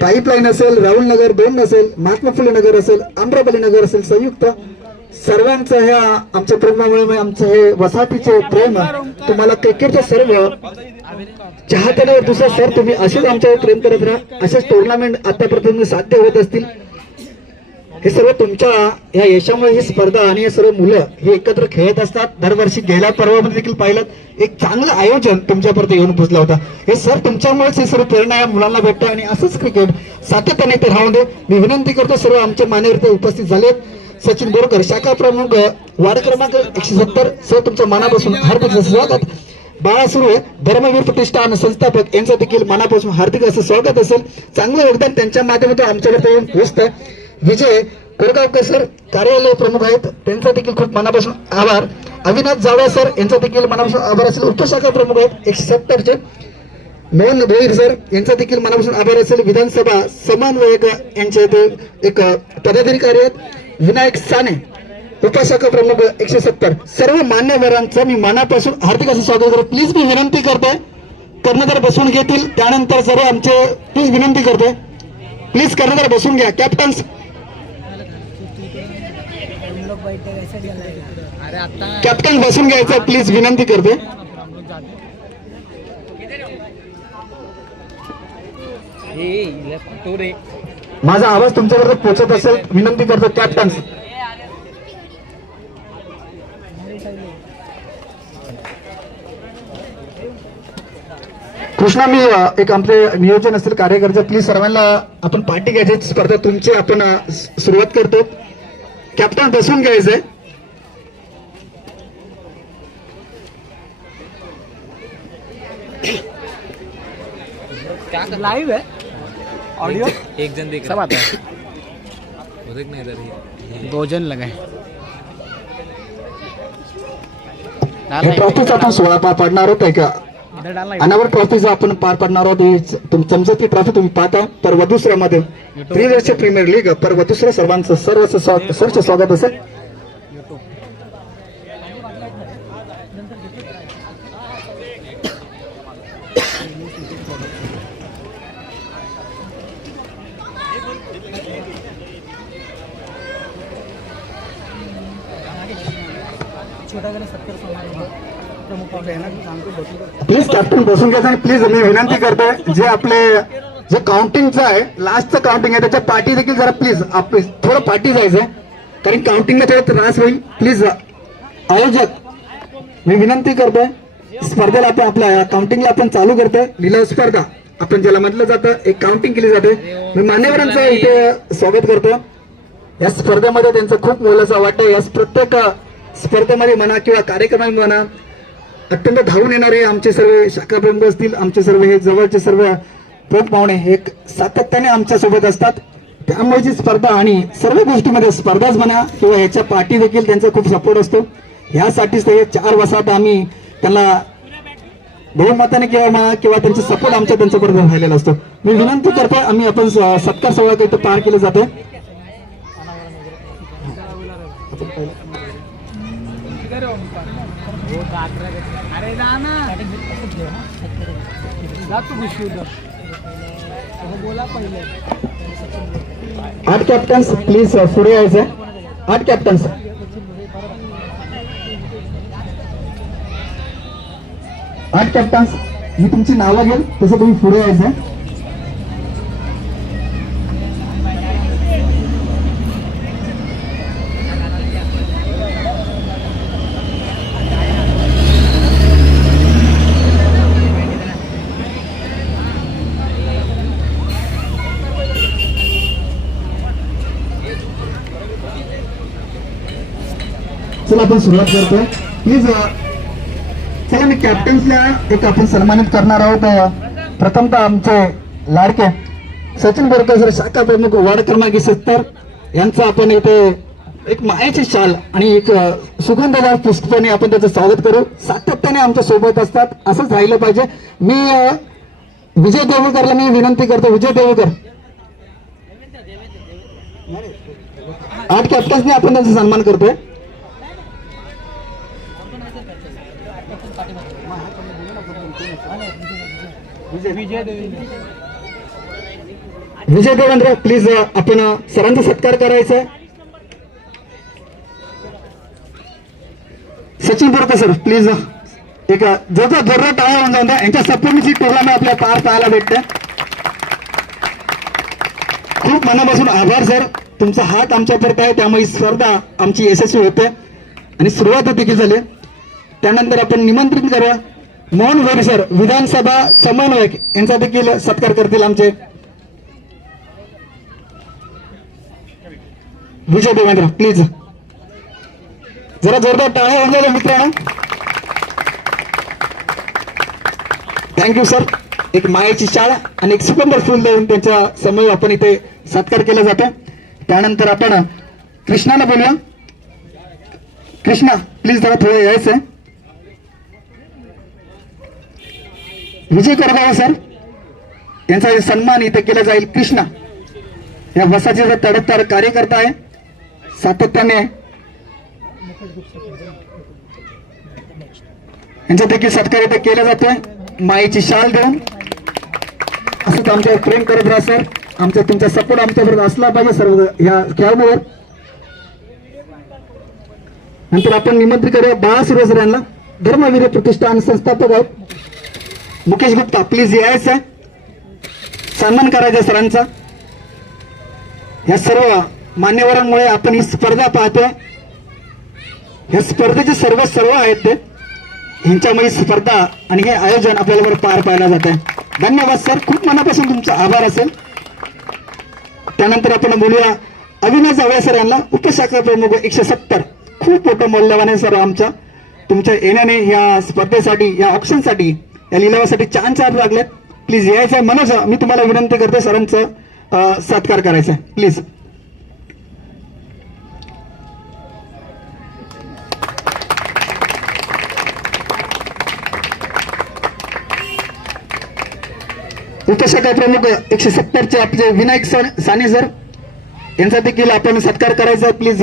Pipeline असेल, राहुल नगर 2 असेल, महात्मा फुले नगर असेल, आम्रपाली नगर असेल, संयुक्त सर्वांचं ह्या आमच्या प्रेमामुळे आमचं हे वसाहतीचे प्रेम तुम्हाला क्रिकेटचे सर्व चाहत्यांवर दुसरा सर तुम्ही असेच आमच्यावर प्रेम करत राहा. असेच टुर्नामेंट आतापर्यंत साध्य होत असतील. हे सर्व तुमच्या या यशामुळे ही स्पर्धा आणि हे सर्व मुलं हे एकत्र खेळत असतात. दरवर्षी गेल्या पर्वामध्ये देखील पाहिलं एक चांगलं आयोजन तुमच्यापर्यंत येऊन पोहोचलं होतं. हे सर तुमच्यामुळेच हे सर्व प्रेरणा या मुलांना भेटतं आणि असंच क्रिकेट सातत्याने ते राहून दे. मी विनंती करतो सर्व आमचे मान्यवर उपस्थित झालेत. सचिन बोरकर शाखा प्रमुख वार्ड क्रमांक 170 सर तुमचं मनापासून हार्दिक स्वागत. बाळा सुर्वे धर्मवीर प्रतिष्ठान संस्थापक यांचं देखील मनापासून हार्दिक असं स्वागत असेल. चांगलं योगदान त्यांच्या माध्यमातून आमच्याकडे येऊन पोहोचतं. विजय कोरगावकर सर कार्यालय प्रमुख आहेत, त्यांचा देखील खूप मनापासून आभार. अविनाश जावळे सर यांचा देखील मनापासून आभार असेल. उपशाखा प्रमुख आहेत 170 चे. मोहन भोईर सर यांचा देखील मनापासून आभार असेल. विधानसभा समन्वयक यांचे ते एक पदाधिकारी आहेत. विनायक साने उपशाखा प्रमुख 170. सर्व मान्यवरांचं मी मनापासून हार्दिक असं स्वागत करतो. प्लीज मी विनंती करतोय कर्णधार बसून घेतील त्यानंतर सर्व आमचे प्लीज विनंती करतोय प्लीज कर्णधार बसून घ्या. कॅप्टन्स कॅप्टन बसून घ्यायचं प्लीज विनंती करते. माझा आवाज तुमच्यापर्यंत पोहोचत असेल विनंती करतो. कॅप्टन्स कृष्णा मी एक आमचे नियोजन असेल कार्यकर्ते प्लीज सर्वांना आपण पार्टी घ्यायची स्पर्धा तुमची आपण सुरुवात करतो. कॅप्टन बसून घ्यायचंय. लाइव है ऑडियो एक जन देख सब आता है. देख नहीं इधर ही 2 जन लगाए. ट्रॉफीचा आपण सोहळा पार पाडणार आहोत का इधर डालना अनावर ट्रॉफीचा आपण पार पाडणार आहोत. तुमचं ती ट्रॉफी तुम्ही पाहता पर्व दुसऱ्यामध्ये प्रीमियरचे प्रीमियर लीग पर्व दुसरं सर्वांचं सर्व स्वागत असेल. प्लीज कॅप्टन बसून घ्यायचं आणि प्लीज मी विनंती करतोय जे आपले जे काउंटिंगचं आहे लास्टचं काउंटिंग आहे त्याच्या पार्टी देखील जरा प्लीज थोडं पार्टी जायचंय कारण काउंटिंगला थोडा त्रास होईल. प्लीज आयोजक मी विनंती करतोय स्पर्धेला आपण आपल्या काउंटिंगला आपण चालू करतोय. लिलाव स्पर्धा आपण ज्याला म्हटलं जातं एक काउंटिंग केली जाते. मी मान्यवरांचं इथे स्वागत करतो. या स्पर्धेमध्ये त्यांचं खूप मोलाचं वाटतं. या प्रत्येक स्पर्धेमध्ये म्हणा किंवा कार्यक्रमामध्ये म्हणा अत्यंत धावून येणारे आमचे सर्व शाखा प्रमुख असतील आमचे सर्व हे जवळचे सर्व प्रमुख पाहुणे हे सातत्याने आमच्या सोबत असतात. त्यामुळे जी स्पर्धा आणि सर्व गोष्टीमध्ये स्पर्धाच म्हणा किंवा ह्याच्या पार्टी देखील त्यांचा खूप सपोर्ट असतो. ह्यासाठीच ते 4 वर्षात आम्ही त्यांना बहुमताने किंवा त्यांचा सपोर्ट आमच्या त्यांच्याबरोबर राहिलेला असतो. मी विनंती करतो आम्ही आपण सत्कार सोहळा काही पार केले जाते. अरे ना तू घुशी बोला पहिले. 8 कॅप्टन्स प्लीज पुढे यायचं. 8 कॅप्टन्स 8 कॅप्टन्स मी तुमची नावं घेईल तसं तुम्ही पुढे यायचं. चला आपण सुरुवात करतोय. प्लीज चला मी कॅप्टन्सला एक आपण सन्मानित करणार आहोत. प्रथमतः आमचे लाडके सचिन बोरकर सर शाखा प्रमुख वार्ड क्रमांक 70 यांचं आपण इथे एक मायाची शाल आणि एक सुगंधदार पुष्पाने आपण त्याचं स्वागत करू. सातत्याने आमच्या सोबत असतात असंच राहिलं पाहिजे. मी विजय देवकरला मी विनंती करतो. विजय देवकर 8 कॅप्टन्सने आपण त्यांचा सन्मान करतोय. विजय देवेंद्र प्लीज आपण सरांचा सत्कार करायचा आहे. सचिन बोरकर सर प्लीज एक जोरदार टाळ्या होऊन जाऊन द्या. यांच्या सपोर्टची टुर्नामेंट आपल्याला पार पाहायला भेटते. खूप मनापासून आभार सर. तुमचा हात आमच्यापर्यंत आहे त्यामुळे ही स्पर्धा आमची यशस्वी होते आणि सुरुवात देखील झाली. त्यानंतर आपण निमंत्रित करूया मोहन गोरे सर विधानसभा समन्वयक यांचा देखील सत्कार करतील आमचे विजय देवेंद्र प्लीज जरा जोरदार टाळ्या होऊन जाईल मित्रांनो. Thank you sir. एक मायेची शाळा आणि एक सुगंध फुल देऊन त्यांच्या समोर आपण इथे सत्कार केला जातो. त्यानंतर आपण कृष्णाला बोलूया. कृष्णा प्लीज जरा थोडं यायचंय. विजय करगाव सर यांचा सन्मान इथे केला जाईल. कृष्णा या वसाचे जर तडफदार कार्यकर्ता आहे. सातत्याने यांचा देखील सत्कार इथे केला जातोय मायेची शाल देऊन. असंच आमच्यावर प्रेम करत राहा सर. आमचा तुमचा सपोर्ट आमच्याबरोबर असला पाहिजे सर्व या खेळाडूवर. नंतर आपण निमंत्रित करूया बाळा सुरेश यांना. धर्मवीर प्रतिष्ठान संस्थापक आहेत मुकेश गुप्ता प्लीज यायचं आहे. सन्मान करायचा सरांचा. या सर्व मान्यवरांमुळे आपण ही स्पर्धा पाहतोय. या स्पर्धेचे सर्व आहेत ते ह्यांच्यामुळे स्पर्धा आणि हे आयोजन आपल्याला पार पाडलं जात आहे. धन्यवाद सर. खूप मनापासून तुमचा आभार असेल. त्यानंतर आपण बोलूया अविनाश जावळे सर यांना उपशाखा प्रमुख 170. खूप मोठं मौल्यवान आहे सर आमच्या तुमच्या येण्याने या स्पर्धेसाठी या ऑप्शनसाठी या लिलावासाठी चार लागलेत. प्लीज यायचं आहे. मनोज मी तुम्हाला विनंती करते सरांचं सत्कार करायचा आहे प्लीज. उपशाखा प्रमुख 170 आपले विनायक साने सर यांचा देखील आपण सत्कार करायचा आहे. प्लीज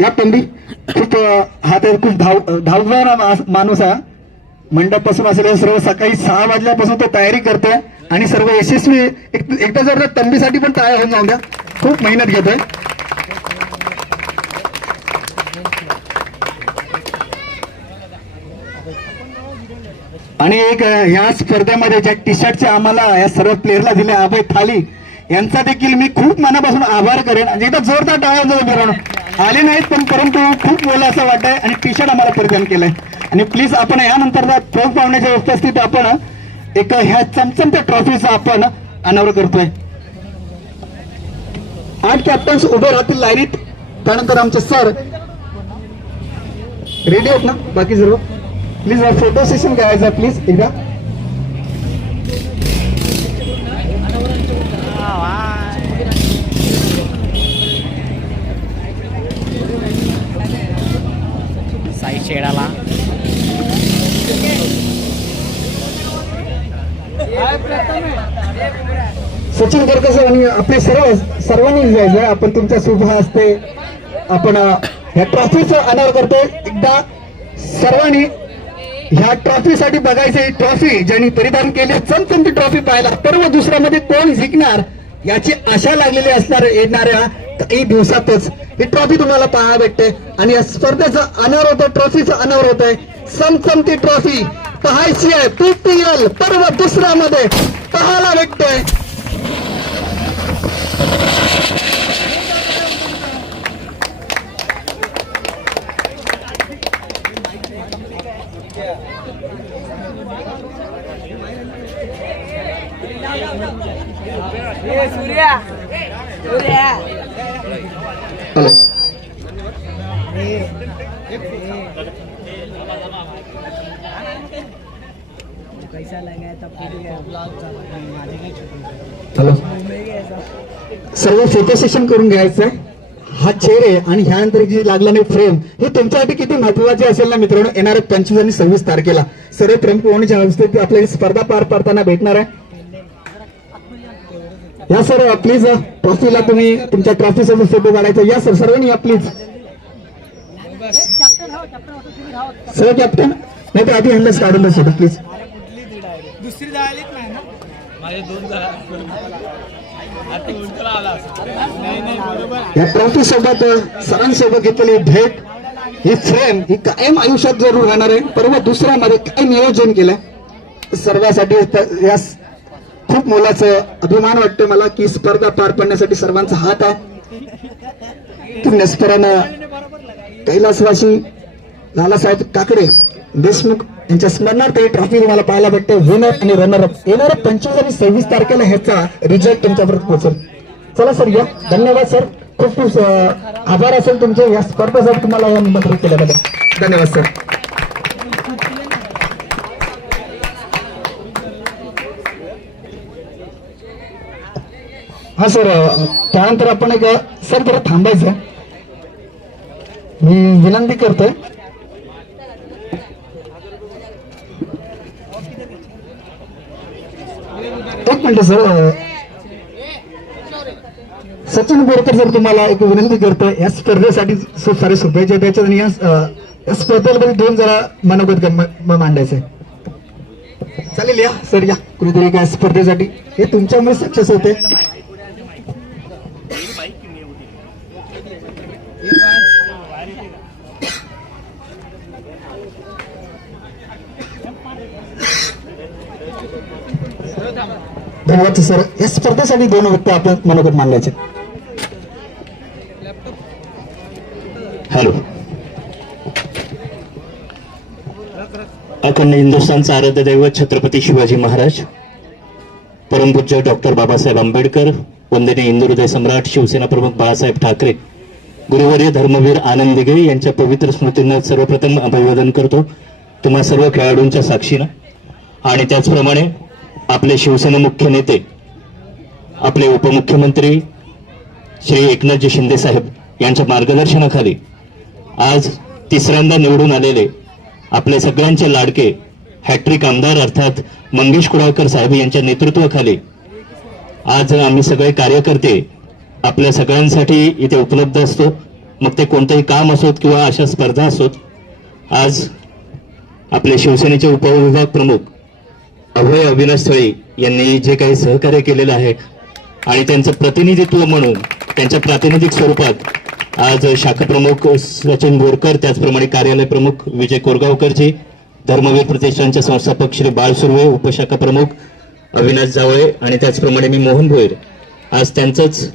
या तंबी खूप हा तर खूप धावणारा माणूस आहे. मंडपापासून असेल सर्व सकाळी 6 वाजल्यापासून तो तयारी करतोय आणि सर्व यशस्वी एकदा जर तंबीसाठी पण तयार होऊन जाऊन द्या. खूप मेहनत घेतोय. आणि एक ह्या स्पर्धेमध्ये ज्या टी शर्टचे आम्हाला या सर्व प्लेअरला दिले अभय थाली यांचा देखील मी खूप मनापासून आभार करेन. आणि एकदा जोरदार टाळ्या आले नाहीत पण परंतु खूप बोला असं वाटतंय आणि टी शर्ट आम्हाला परिधान केलंय. आणि प्लीज आपण यानंतर ट्रॉफी पाहुण्याच्या उपस्थितीत आपण एक ह्या चमचमत्या ट्रॉफीचा आपण अनावर करतोय. 8 कॅप्टन्स उभे राहतील लाईनीत. त्यानंतर आमचे सर रेडी आहेत ना बाकी सर्व. प्लीज फोटो सेशन करायचा प्लीज एकदा. साई शेडाला सचिन करकर सर आणि आपले सर्वांनी जायचं. आपण तुमच्या शुभ हस्ते आपण ह्या ट्रॉफीचं अनावर करतोय. एकदा सर्वांनी ह्या ट्रॉफीसाठी बघायचं. ट्रॉफी ज्यांनी परिधान केली चमचमती ट्रॉफी पाहायला पर्व दुसऱ्यामध्ये कोण जिंकणार याची आशा लागलेली असणार. येणाऱ्या काही दिवसातच ही ट्रॉफी तुम्हाला पाहायला भेटते आणि या स्पर्धेचं अनावर होतं ट्रॉफीचं अनावर होत आहे. चमचमती ट्रॉफी पाहायची आहे. PPL पर्व दुसऱ्यामध्ये पाहायला भेटते. हॅलो पैसा लगा तब हॅलो सर्व फोटो सेशन करून घ्यायचंय. हा चेहरे आणि ह्यानंतर जी लागलेली फ्रेम हे तुमच्यासाठी किती महत्वाचे असेल ना मित्रांनो. येणाऱ्या 25 आणि 26 तारखेला सर्व प्रमुख पाहुण्यांच्या हस्ते आपल्याला स्पर्धा पार पाडताना भेटणार आहे. या सर प्लीज ट्रॉफीला तुम्ही तुमच्या ट्रॉफी सोबत फोटो काढायचा. या सर सर्वांनी या प्लीज. सर कॅप्टन नाही तर आधी हँडलच काढून द्या फोटो प्लीज. दुसरी जायलीच नाही ना. या ट्रॉफी सोबत सरांसोबत घेतलेली भेट, ही फ्रेम ही कायम आयुष्यात जरूर राहणार आहे. परवा दुसऱ्यामध्ये काय नियोजन केलंय सर्वांसाठी यास खूप मोलाचं अभिमान वाटतं मला की स्पर्धा पार पाडण्यासाठी सर्वांचा हात आहे. पुण्यस्मरण कैलासवासी लालासाहेब काकडे देशमुख यांच्या स्मरणार्थ ही ट्रॉफी तुम्हाला पाहायला भेटते. विनर आणि रनरअप येणाऱ्या 25 आणि 26 तारखेला ह्याचा रिझल्ट तुमच्यापर्यंत पोहोचेल. चला सर, या धन्यवाद सर. खूप खूप आभार असेल तुमचे या स्पर्धेसाठी तुम्हाला या निमंत्रित केल्याबद्दल. धन्यवाद सर. हा सर, त्यानंतर आपण एक सर जरा थांबायचं, मी विनंती करतोय. एक minute sir, Sachin Borkar sir तुम्हाला एक विनंती करतोय या स्पर्धेसाठी खूप सारे शुभेच्छा द्यायच्या आणि या स्पर्धेबद्दल दोन जरा मनोगत मांडायचंय. चालेल, या सर, या कुणीतरी काय स्पर्धेसाठी हे तुमच्यामुळे सक्सेस होते. धन्यवाद सर. या स्पर्धेसाठी दोन व्यक्ती आपण मनोगत मांडायचे. हॅलो. अखंड हिंदुस्थानचं आराध्य दैवत छत्रपती शिवाजी महाराज, परमपूज्य डॉक्टर बाबासाहेब आंबेडकर, वंदनीय हिंदू हृदय सम्राट शिवसेना प्रमुख बाळासाहेब ठाकरे, गुरुवर्य धर्मवीर आनंद दिघे यांच्या पवित्र स्मृतींना सर्वप्रथम अभिवादन करतो तुम्हा सर्व खेळाडूंच्या साक्षीनं. आणि त्याचप्रमाणे आपले शिवसेना मुख्य नेते, आपले उपमुख्यमंत्री श्री एकनाथजी शिंदे साहेब यांच्या मार्गदर्शनाखाली आज तिसऱ्यांदा निवडून आलेले आपले सगळ्यांचे लाडके हॅट्रिक आमदार अर्थात मंगेश कुडाळकर साहेब यांच्या नेतृत्वाखाली आज आम्ही सगळे कार्यकर्ते आपल्या सगळ्यांसाठी इथे उपलब्ध असतो. मग ते कोणतेही काम असोत किंवा अशा स्पर्धा असोत. आज आपले शिवसेनेचे उपविभाग प्रमुख अभय अविनाश थळे यांनी जे काही सहकार्य केलेलं आहे आणि त्यांचं प्रतिनिधित्व म्हणून त्यांच्या प्रातिनिधिक स्वरूपात आज शाखा प्रमुख सचिन बोरकर, त्याचप्रमाणे कार्यालय प्रमुख विजय कोरगावकरजी, धर्मवीर प्रतिष्ठानचे संस्थापक श्री बाळ सुर्वे, उपशाखा प्रमुख अविनाश जावळे आणि त्याचप्रमाणे मी मोहन भोईर आज त्यांचंच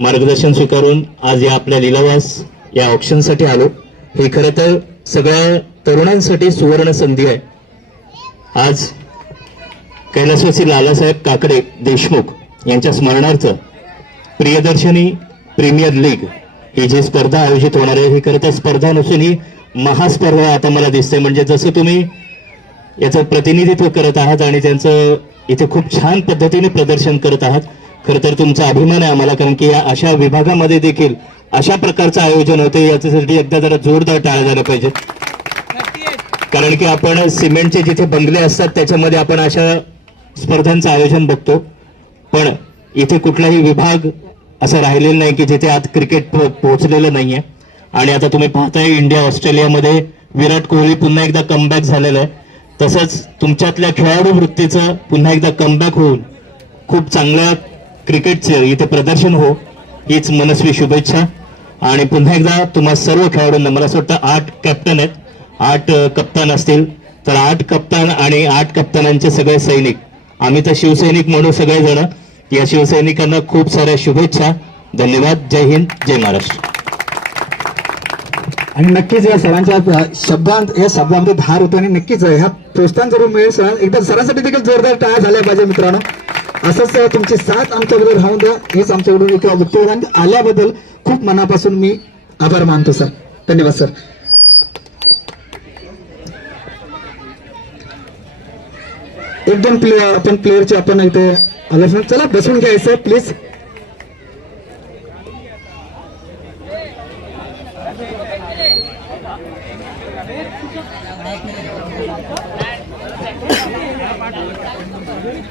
मार्गदर्शन स्वीकारून आज या आपल्या लिलावास या ऑप्शनसाठी आलो. हे खरं तर सगळ्या तरुणांसाठी सुवर्ण संधी आहे. आज कैलासवासी लालासाहेब काकडे देशमुख यांच्या स्मरणार्थ प्रियदर्शनी प्रीमियर लीग ही जी स्पर्धा आयोजित होणार आहे, ही खरं तर स्पर्धा नसून ही महास्पर्धा आता मला दिसते. म्हणजे जसं तुम्ही याचं प्रतिनिधित्व करत आहात आणि त्यांचं इथे खूप छान पद्धतीने प्रदर्शन करत आहात. खरं तर तुमचा अभिमान आहे आम्हाला, कारण की या अशा विभागामध्ये देखील अशा प्रकारचं आयोजन होते याच्यासाठी एकदा जरा जोरदार टाळ्या झाल्या पाहिजेत. कारण की आपण सिमेंटचे जिथे बंगले असतात त्याच्यामध्ये आपण अशा स्पर्धांचं आयोजन बघतो, पण इथे कुठलाही विभाग असं राहिलेलं नाही की जिथे आज क्रिकेट पोहोचलेलं नाहीये. आणि आता तुम्ही पाहताय इंडिया ऑस्ट्रेलियामध्ये विराट कोहली पुन्हा एकदा कमबॅक झालेलं आहे. तसंच तुमच्यातल्या खेळाडू वृत्तीचं पुन्हा एकदा कमबॅक होऊन खूप चांगल्या क्रिकेटचं इथे प्रदर्शन हो, हीच मनस्वी शुभेच्छा. आणि पुन्हा एकदा तुम्हा सर्व खेळाडूंना, मला असं वाटतं 8 कॅप्टन आहेत, 8 कप्तान असतील, तर 8 कप्तान आणि 8 कप्तानांचे सगळे सैनिक, आम्ही तर शिवसैनिक म्हणू सगळेजण, या शिवसैनिकांना खूप साऱ्या शुभेच्छा. धन्यवाद. जय हिंद, जय महाराष्ट्र. आणि नक्कीच या सरांच्या या शब्दामध्ये धार होतो आणि नक्कीच ह्या प्रोत्साहन जरूर मिळेल. सर एकदा सरांसाठी देखील जोरदार टाळ्या झाल्या पाहिजे मित्रांनो. असंच तुमची साथ आमच्याबरोबर राहून द्या. हेच आमच्याकडून किंवा वक्तव्य आल्याबद्दल खूप मनापासून मी आभार मानतो सर. धन्यवाद सर. एकदम आपण प्लेअरचे आपण इथे आलो. चला बसून घ्यायचं प्लीज.